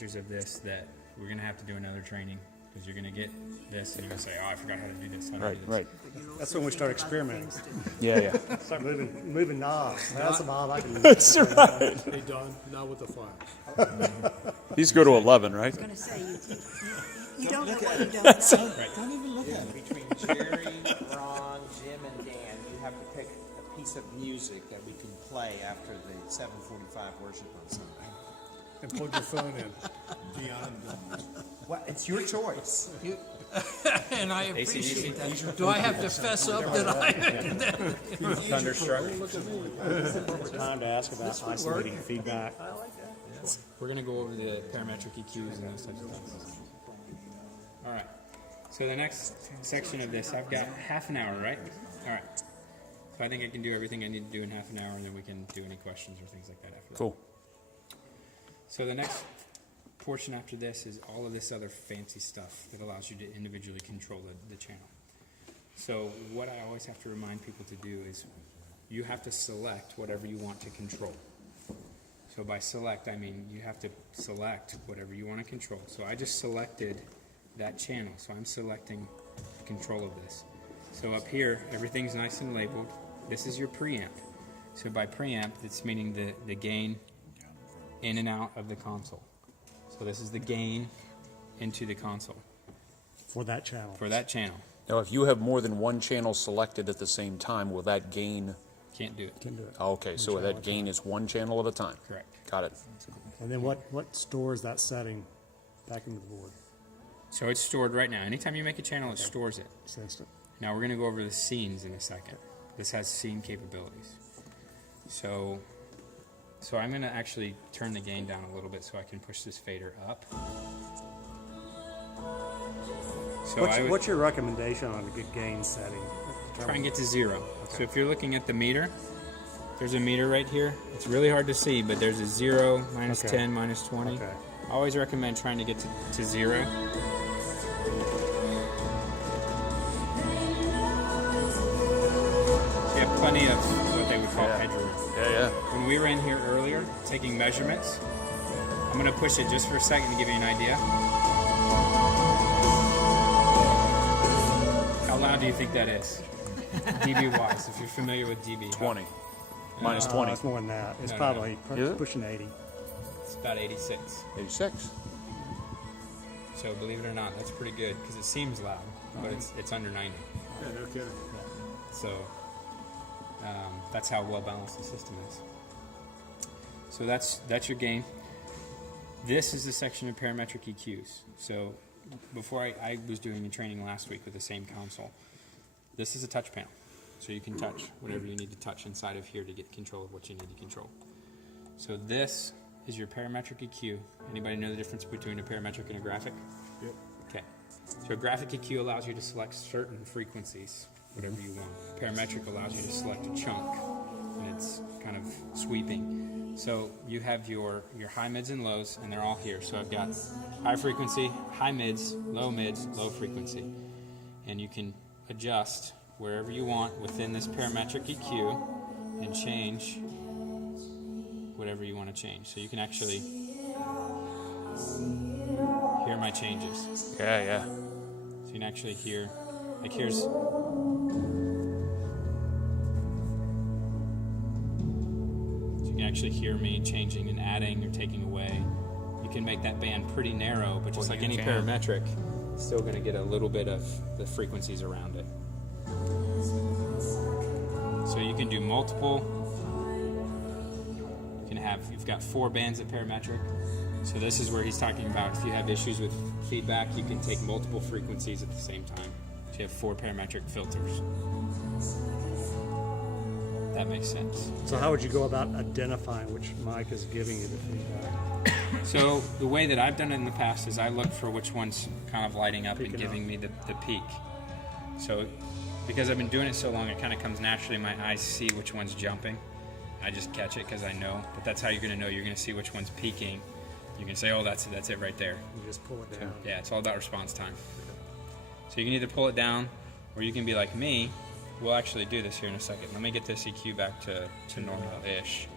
features of this that we're going to have to do another training, because you're going to get this and you're going to say, oh, I forgot how to do this. Right. That's when we start experimenting. Yeah. Start moving knobs. That's a knob I can move. That's right. Hey, Don, now with the file. These go to 11, right? I was going to say, you don't know what you don't know. Right. Don't even look at it. Between Jerry, Ron, Jim, and Dan, you have to pick a piece of music that we can play after the 7:45 worship on Sunday. And plug your phone in. Beyond Guns. Well, it's your choice. And I appreciate AC/DC. that. Do I have to fess up that I? Thunderstruck. Time to ask about isolating feedback. We're going to go over the parametric EQs and those types of things. All right. So the next section of this, I've got half an hour, right? All right. So I think I can do everything I need to do in half an hour, and then we can do any questions or things like that after. Cool. So the next portion after this is all of this other fancy stuff that allows you to individually control the channel. So what I always have to remind people to do is you have to select whatever you want to control. So by select, I mean you have to select whatever you want to control. So I just selected that channel. So I'm selecting control of this. So up here, everything's nice and labeled. This is your preamp. So by preamp, it's meaning the gain in and out of the console. So this is the gain into the console. For that channel. For that channel. Now, if you have more than one channel selected at the same time, will that gain? Can't do it. Can do it. Oh, okay, so that gain is one channel at a time. Correct. Got it. And then what stores that setting back into the board? So it's stored right now. Anytime you make a channel, it stores it. It's instant. Now we're going to go over the scenes in a second. This has scene capabilities. So I'm going to actually turn the gain down a little bit so I can push this fader up. So What's your recommendation on a good gain setting? try and get to 0. Okay. So if you're looking at the meter, there's a meter right here. It's really hard to see, but there's a 0, minus 10, minus 20. Okay. I always recommend trying to get to 0. You have plenty of what they would call headroom. Yeah. When we were in here earlier taking measurements, I'm going to push it just for a second to give you an idea. How loud do you think that is? dB wise, if you're familiar with dB. 20. Minus 20. It's more than that. It's No, probably Is it? pushing 80. It's about 86. 86. So believe it or not, that's pretty good because it seems loud, but it's under 90. Yeah, no kidding. So that's how well balanced the system is. So that's your gain. This is the section of parametric EQs. So before I was doing a training last week with the same console. This is a touch panel. So you can touch whatever you need to touch inside of here to get control of what you need to control. So this is your parametric EQ. Anybody know the difference between a parametric and a graphic? Yep. Okay. So a graphic EQ allows you to select certain frequencies, whatever you want. A parametric allows you to select a chunk, and it's kind of sweeping. So you have your high, mids, and lows, and they're all here. So I've got high frequency, high mids, low frequency. And you can adjust wherever you want within this parametric EQ and change whatever you want to change. So you can actually hear my changes. Yeah. So you can actually hear, like here's, so you can actually hear me changing and adding or taking away. You can make that band pretty narrow, but just like any parametric, it's still going to get a little bit of the frequencies around it. So you can do multiple. You've got 4 bands of parametric. So this is where he's talking about if you have issues with feedback, you can take multiple frequencies at the same time. So you have 4 parametric filters. That makes sense. So how would you go about identifying which mic is giving you the feedback? So the way that I've done it in the past is I look for which one's kind of lighting up and giving me the peak. So because I've been doing it so long, it kind of comes naturally. My eyes see which one's jumping. I just catch it because I know. But that's how you're going to know. You're going to see which one's peaking. You can say, oh, that's it right there. You just pull it down. Yeah, it's all about response time. So you can either pull it down, or you can be like me. We'll actually do this here in a second. Let me get this EQ back to normal-ish.